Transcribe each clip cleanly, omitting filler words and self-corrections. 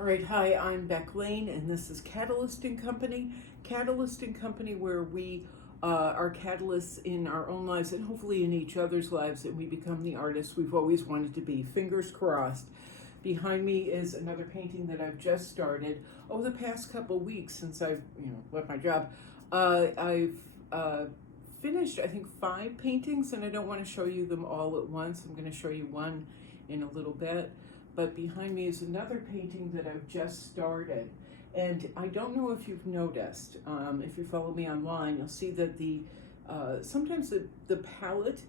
All right, hi, I'm Beck Lane, and this is Catalyst and Company. Catalyst and Company, where we are catalysts in our own lives and hopefully in each other's lives, and we become the artists we've always wanted to be. Fingers crossed. Behind me is another painting that I've just started. Over the past couple weeks, since I've left my job, I've finished I think 5 paintings, and I don't want to show you them all at once. I'm going to show you one in a little bit. But behind me is another painting that I've just started. And I don't know if you've noticed, if you follow me online, you'll see that sometimes the palette,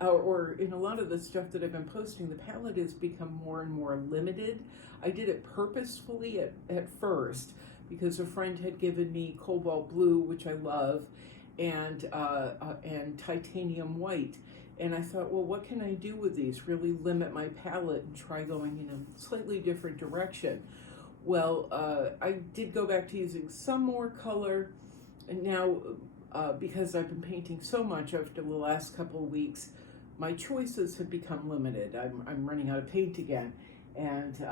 or in a lot of the stuff that I've been posting, the palette has become more and more limited. I did it purposefully at first because a friend had given me cobalt blue, which I love, and titanium white. And I thought, well, what can I do with these? Really limit my palette and try going in a slightly different direction. Well, I did go back to using some more color, and now because I've been painting so much after the last couple of weeks, my choices have become limited. I'm running out of paint again, and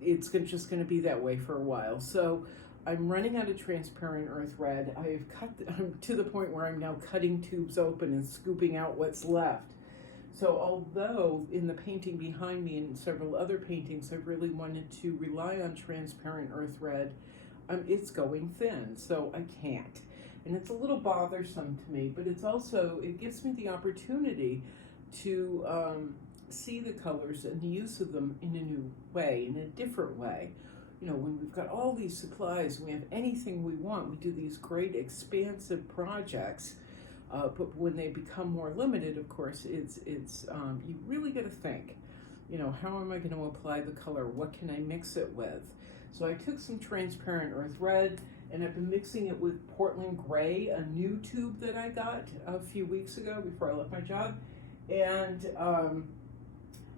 it's just going to be that way for a while. So I'm running out of transparent earth red. I'm to the point where I'm now cutting tubes open and scooping out what's left. So although in the painting behind me and several other paintings, I've really wanted to rely on transparent earth red, it's going thin, so I can't. And it's a little bothersome to me, but it gives me the opportunity to see the colors and the use of them in a new way, in a different way. When we've got all these supplies, we have anything we want, we do these great expansive projects, but when they become more limited, of course, it's you really got to think, how am I going to apply the color? What can I mix it with? So I took some transparent earth red, and I've been mixing it with Portland gray, a new tube that I got a few weeks ago before I left my job, and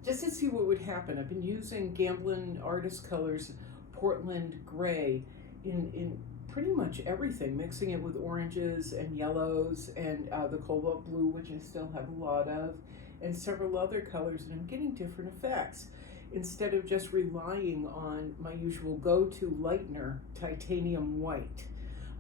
just to see what would happen. I've been using Gamblin Artist Colors Portland gray in pretty much everything, mixing it with oranges and yellows and the cobalt blue, which I still have a lot of, and several other colors, and I'm getting different effects. Instead of just relying on my usual go-to lightener, titanium white,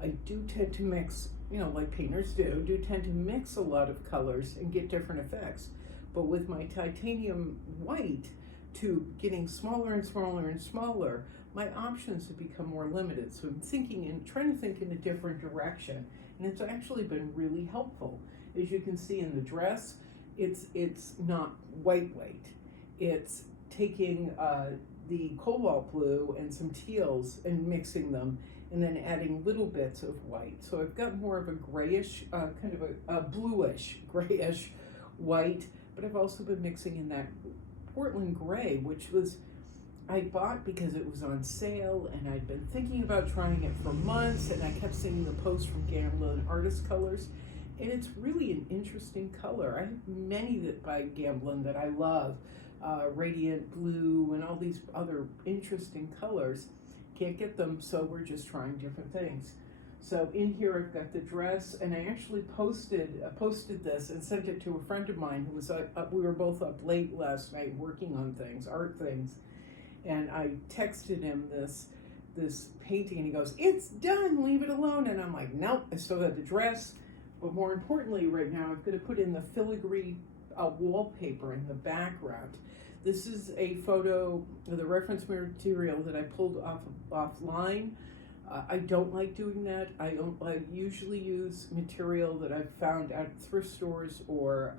I do tend to mix, like painters do tend to mix a lot of colors and get different effects. But with my titanium white tube getting smaller and smaller and smaller, my options have become more limited. So I'm trying to think in a different direction, and it's actually been really helpful. As you can see in the dress, it's not white. It's taking the cobalt blue and some teals and mixing them, and then adding little bits of white. So I've got more of a grayish, kind of a bluish, grayish white, but I've also been mixing in that Portland gray, which I bought because it was on sale, and I'd been thinking about trying it for months, and I kept seeing the posts from Gamblin Artist Colors, and it's really an interesting color. I have many by Gamblin that I love, Radiant Blue and all these other interesting colors. Can't get them, so we're just trying different things. So in here I've got the dress, and I actually posted this and sent it to a friend of mine who was we were both up late last night working on things, art things. And I texted him this painting, and he goes, "It's done, leave it alone." And I'm like, nope, I still got the dress. But more importantly, right now, I'm going to put in the filigree wallpaper in the background. This is a photo of the reference material that I pulled offline. I don't like doing that. I usually use material that I've found at thrift stores or,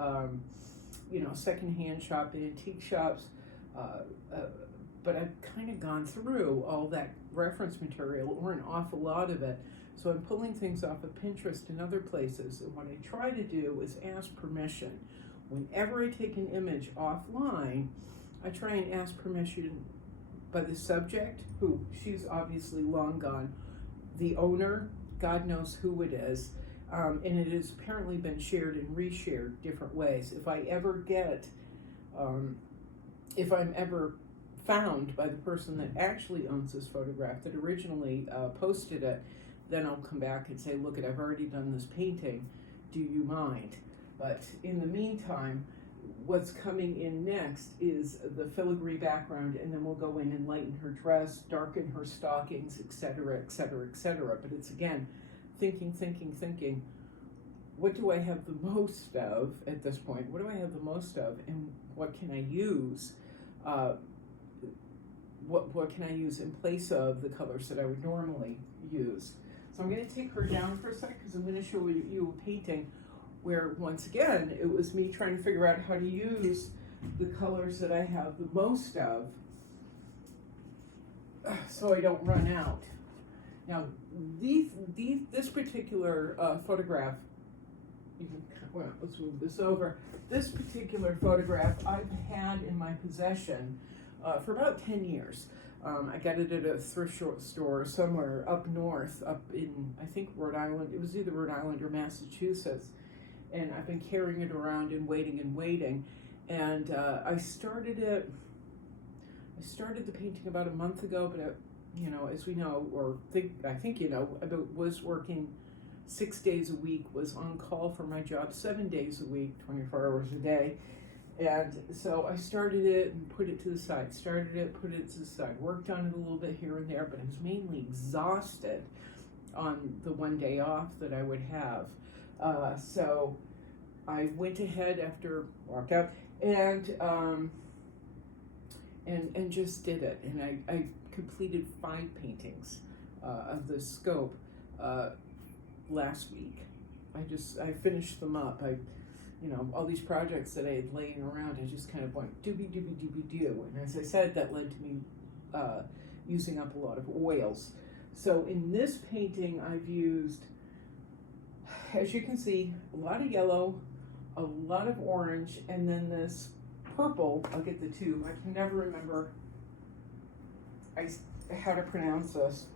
secondhand shop, antique shops. But I've kind of gone through all that reference material, or an awful lot of it. So I'm pulling things off of Pinterest and other places. And what I try to do is ask permission. Whenever I take an image offline, I try and ask permission by the subject, who she's obviously long gone, the owner, God knows who it is, and it has apparently been shared and reshared different ways. If I'm ever found by the person that actually owns this photograph that originally posted it, then I'll come back and say, look, I've already done this painting, do you mind? But in the meantime, what's coming in next is the filigree background, and then we'll go in and lighten her dress, darken her stockings, etc., etc., etc. But it's, again, thinking. What do I have the most of at this point? What do I have the most of, and what can I use? What can I use in place of the colors that I would normally use? So I'm going to take her down for a sec, because I'm going to show you a painting where, once again, it was me trying to figure out how to use the colors that I have the most of, so I don't run out. Now, this particular photograph, well, let's move this over. This particular photograph I've had in my possession for about 10 years. I got it at a thrift store somewhere up north, up in, I think, Rhode Island. It was either Rhode Island or Massachusetts. And I've been carrying it around and waiting. And I started the painting about a month ago, but you know, as we know, I think you know, I was working 6 days a week, was on call for my job 7 days a week, 24 hours a day. And so I started it and put it to the side, worked on it a little bit here and there, but I was mainly exhausted on the one day off that I would have. So I went ahead after walked out and just did it. And I completed 5 paintings of this scope last week. I finished them up. You know, all these projects that I had laying around, I just kind of went doobie. And as I said, that led to me using up a lot of oils. So in this painting, I've used, as you can see, a lot of yellow, a lot of orange, and then this purple. I'll get the two. I can never remember how to pronounce this.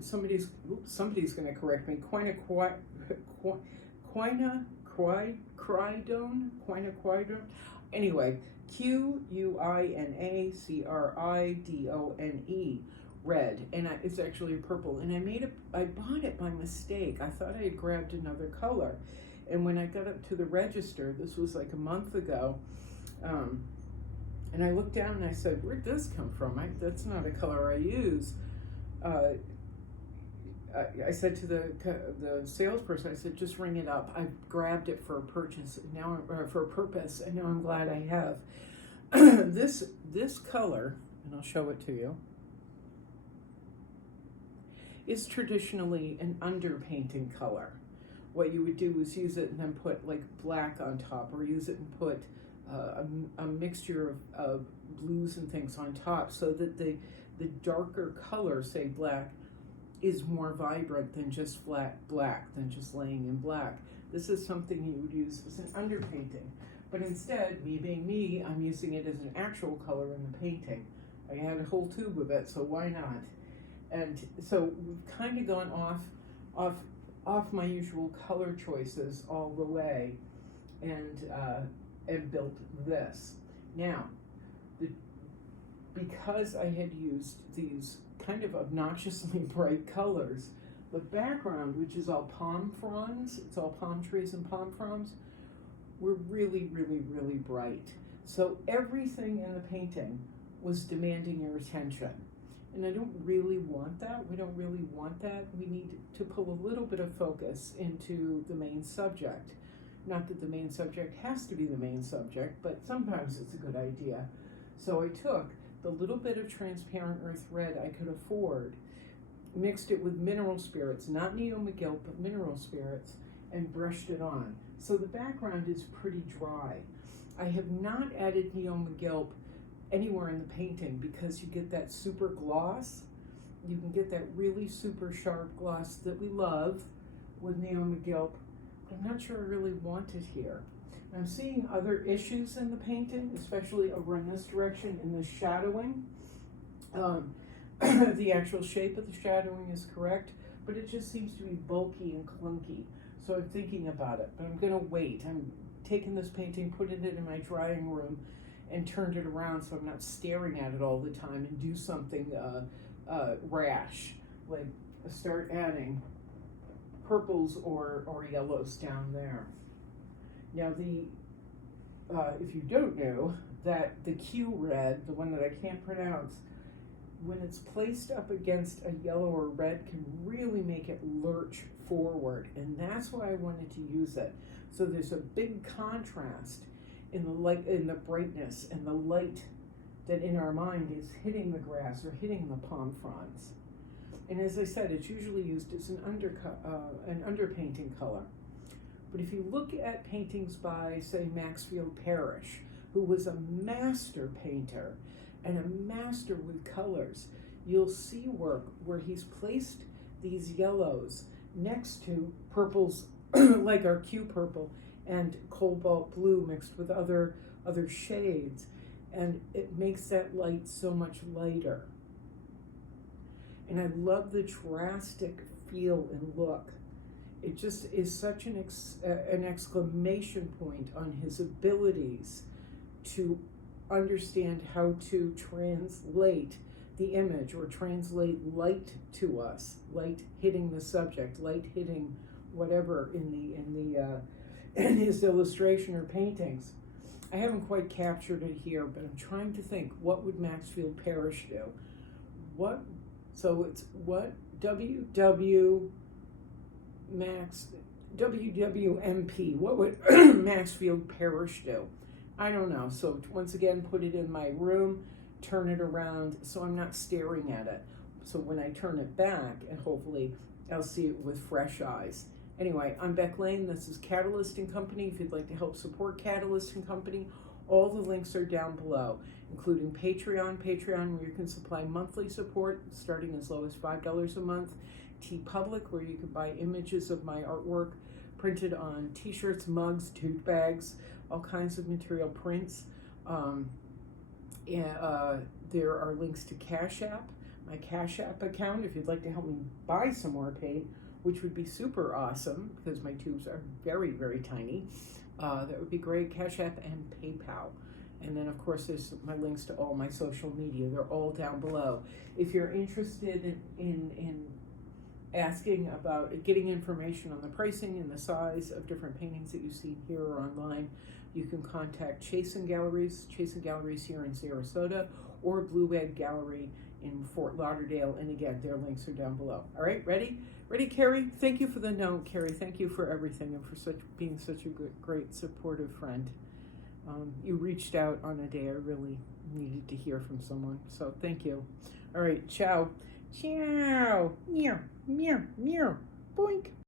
Somebody's going to correct me. Quinacridone. Anyway, Quinacridone, red, and it's actually purple. And I bought it by mistake. I thought I had grabbed another color, and when I got up to the register, this was like a month ago, and I looked down and I said, "Where'd this come from? That's not a color I use." I said to the salesperson, I said, "Just ring it up. I grabbed it for a purpose, and now I'm glad I have." This color, and I'll show it to you, is traditionally an underpainting color. What you would do is use it and then put like black on top, or use it and put a mixture of blues and things on top, so that the darker color, say black, is more vibrant than just flat black, than just laying in black. This is something you would use as an underpainting. But instead, me being me, I'm using it as an actual color in the painting. I had a whole tube of it, so why not? And so we've kind of gone off my usual color choices all the way, and built this. Now, because I had used these kind of obnoxiously bright colors, the background, which is all palm fronds, it's all palm trees and palm fronds, were really bright. So everything in the painting was demanding your attention. And I don't really want that. We don't really want that. We need to pull a little bit of focus into the main subject. Not that the main subject has to be the main subject, but sometimes it's a good idea. So I took the little bit of transparent earth red I could afford, mixed it with mineral spirits, not Neo McGill, but mineral spirits, and brushed it on. So the background is pretty dry. I have not added Neo McGill anywhere in the painting because you get that super gloss. You can get that really super sharp gloss that we love with Neo McGill, but I'm not sure I really want it here. I'm seeing other issues in the painting, especially over in this direction in the shadowing. The actual shape of the shadowing is correct, but it just seems to be bulky and clunky. So I'm thinking about it, but I'm gonna wait. I'm taking this painting, putting it in my drying room, and turned it around so I'm not staring at it all the time, and do something rash, like start adding purples or yellows down there. Now if you don't know, that the Q red, the one that I can't pronounce, when it's placed up against a yellow or red, can really make it lurch forward, and that's why I wanted to use it. So there's a big contrast in the light, in the brightness and the light that in our mind is hitting the grass or hitting the palm fronds. And as I said, it's usually used as an underpainting color. But if you look at paintings by, say, Maxfield Parrish, who was a master painter and a master with colors, you'll see work where he's placed these yellows next to purples like our Q purple and cobalt blue mixed with other shades, and it makes that light so much lighter. And I love the drastic feel and look. It just is such an exclamation point on his abilities to understand how to translate the image or translate light to us, light hitting the subject, light hitting whatever in his illustration or paintings. I haven't quite captured it here, but I'm trying to think, what would Maxfield Parrish do? So it's what WWMP, what would Maxfield Parrish do? I don't know. So once again, put it in my room, turn it around so I'm not staring at it. So when I turn it back, and hopefully I'll see it with fresh eyes. Anyway, I'm Beck Lane. This is Catalyst & Company. If you'd like to help support Catalyst & Company, all the links are down below, including Patreon, where you can supply monthly support starting as low as $5 a month. TeePublic, where you can buy images of my artwork printed on t-shirts, mugs, tote bags, all kinds of material prints. There are links to Cash App, my Cash App account, if you'd like to help me buy some more paint, which would be super awesome because my tubes are very, very tiny. That would be great. Cash App and PayPal. And then, of course, there's my links to all my social media. They're all down below. If you're interested in asking about getting information on the pricing and the size of different paintings that you see here or online, you can contact Chasen Galleries here in Sarasota, or Blue Egg Gallery in Fort Lauderdale. And again, their links are down below. All right, ready? Ready, Carrie? Thank you for the note, Carrie. Thank you for everything and for being such a great, supportive friend. You reached out on a day I really needed to hear from someone, so thank you. All right, ciao. Ciao. Meow, meow, meow. Boink.